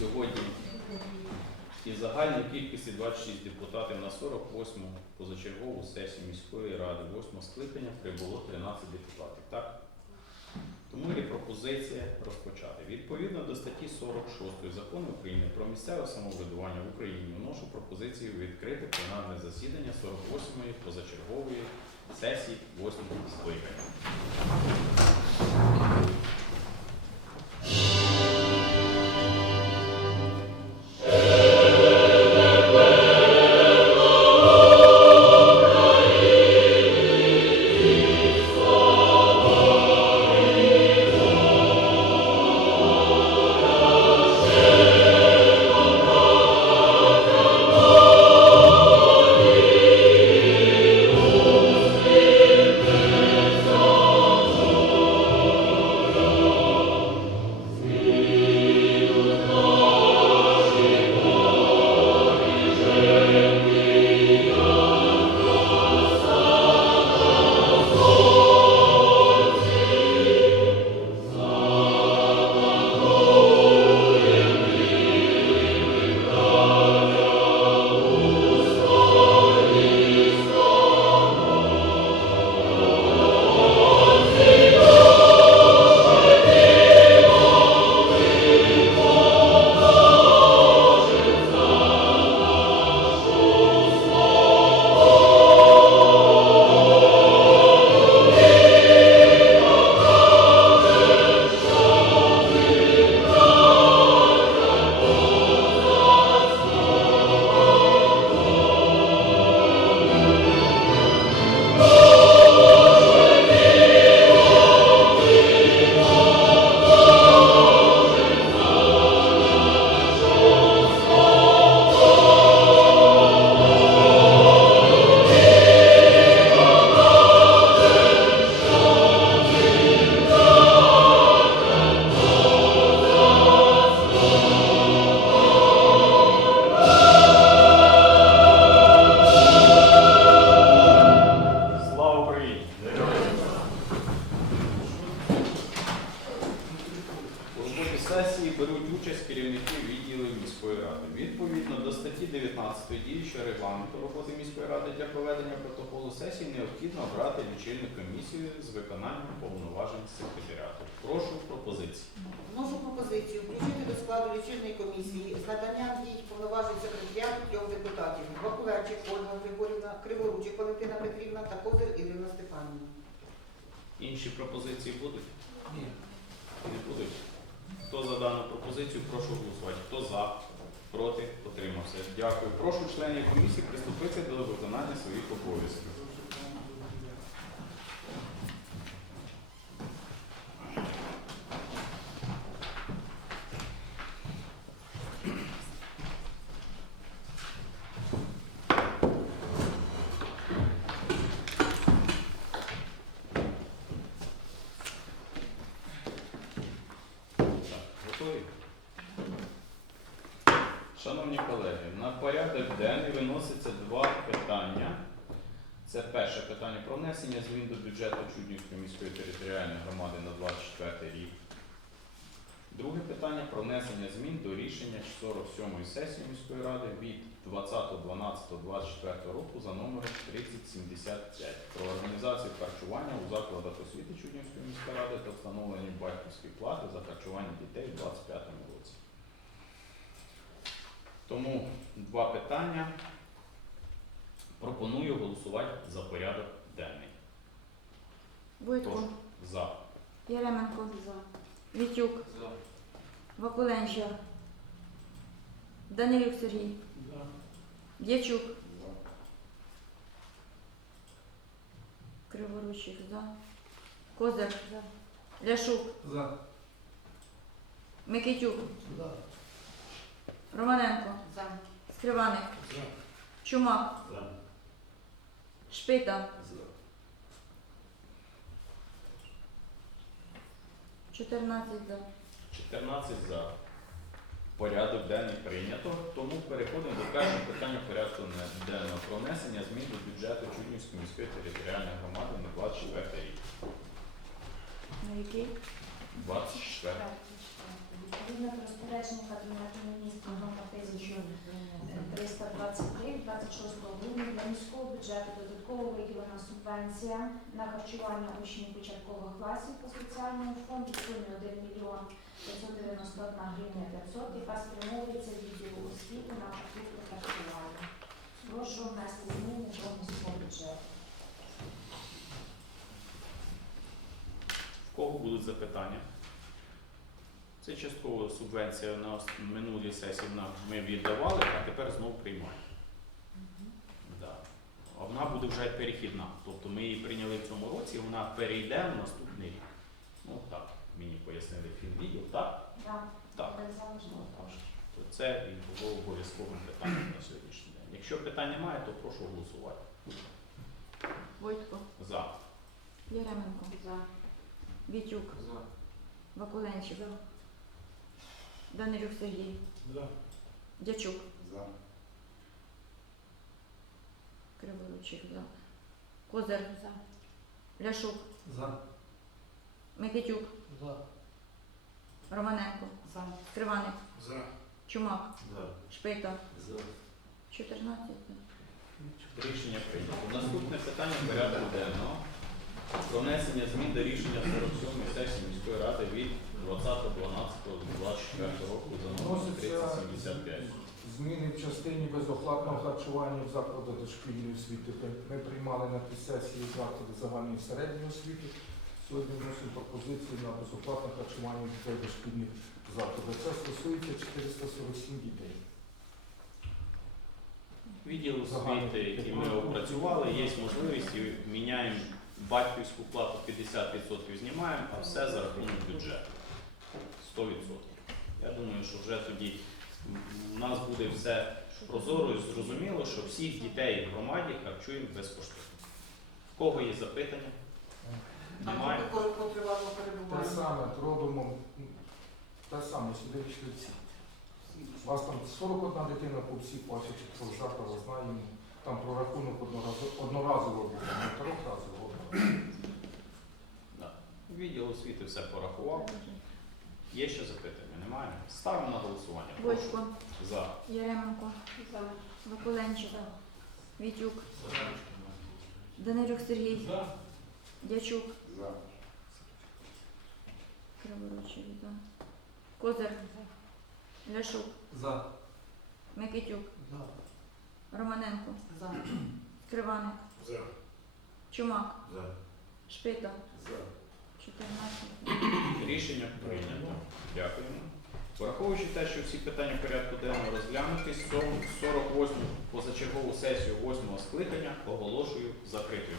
сьогодні і загальної кількості 26 депутатів на 48 позачергову сесію міської ради 8 скликання прибуло 13 депутатів. Так? Тому є пропозиція розпочати. Відповідно до статті 46 закону України про місцеве самоврядування в Україні вношу пропозицію відкрити пленарне засідання 48-ї позачергової сесії 8 скликання. Сесії беруть участь керівники відділів міської ради. Відповідно до статті 19 діючого регламенту роботи міської ради для проведення протоколу сесії необхідно обрати лічильну комісію з виконанням повноважень секретаріату. Прошу пропозиції. Вношу пропозицію включити до складу лічильної комісії з наданням їй повноважень секретаріату трьох депутатів Бакулевчик Ольга Григорівна, Криворучик Валентина Петрівна та Козир Ірина Степанівна. Інші пропозиції будуть? Ні. Не будуть. Хто за дану пропозицію, прошу голосувати. Хто за, проти, отримався. Дякую. Прошу членів комісії приступити до виконання своїх обов'язків. Так, готові? Шановні колеги, на порядок денний виноситься два питання. Це перше питання про внесення змін до бюджету Чуднівської міської територіальної громади на 24 рік. Друге питання про внесення змін до рішення 47-ї сесії міської ради від 20.12.24 року за номером 3075 про організацію харчування у закладах освіти Чуднівської міської ради та встановлення батьківської плати за харчування дітей у 2025 році. Тому два питання. Пропоную голосувати за порядок денний. Войтко, За. Яременко, за. Вітюк, Вакуленча, Данилюк Сергій, Дячук, Криворучик, за. Козир, Ляшук, За. Микитюк, Романенко, За. Скриваник, Чумак, Шпита, 14 за. 14 за. Порядок денний прийнято. Тому переходимо до першого питання порядку денного про внесення змін до бюджету Чуднівської міської територіальної громади на 24 рік. На який? 24. відповідно до розпорядження Кабінету міністрів номер 1323 26 грудня для міського бюджету додатково виділена субвенція на харчування учнів початкових класів по спеціальному фонду в сумі 1 мільйон 591 гривня 500, яка спрямовується відділу освіти на покупку харчування. Прошу внести зміни до міського бюджету. В кого будуть запитання? Це частково субвенція на минулій сесії нам ми віддавали, а тепер знову приймаємо. Да. Вона буде вже перехідна. Тобто ми її прийняли в цьому році, вона перейде в наступний рік. Ну так, мені пояснили фінвідділ, так? Так, Так. Ну, так. То це і було обов'язковим питанням на сьогоднішній день. Якщо питань немає, то прошу голосувати. Войтко, За. Яременко, Вітюк, Вакуленчик, Данилюк Сергій, Дячук, Криворучик, за. Козир, Ляшук, Микитюк, Романенко, Криваник, Чумак, Шпита, 14. Рішення прийнято. Наступне питання порядку денного. Про внесення змін до рішення 47 сесії міської ради від 20.12.24 року за номером 3075. Зміни в частині безоплатного харчування в закладах дошкільної освіти. Ми приймали на тій сесії заклади загальної і середньої освіти. Сьогодні вносимо пропозиції на безоплатне харчування в дітей дошкільних закладах. Це стосується 447 дітей. Відділ освіти, який ми опрацювали, є можливість і міняємо батьківську плату 50% знімаємо, а все за рахунок бюджету. 100%. Я думаю, що вже тоді у нас буде все прозоро і зрозуміло, що всіх дітей в громаді харчуємо безкоштовно. В кого є запитання? А Немає. короткотривалого Те перебування. саме робимо, те саме, сюди йшли всі. У вас там 41 дитина по всіх ваших закладах, знаємо. Там прорахунок одноразово, одноразово буде, не трьохразово. Да. Відділ освіти все порахував. Є ще запитання? Немає? Ставимо на голосування. Бойко, За. Яременко, Вакуленчик, Вітюк, Данилюк Сергій, Дячук, Криворучик, за. Козир, Ляшук, За. Микитюк, Романенко, За. Криваник, Чумак, Шпита, 14. Рішення прийнято. Дякуємо. Враховуючи те, що всі питання порядку денного розглянуті, 48 позачергову сесію 8 скликання оголошую закритою.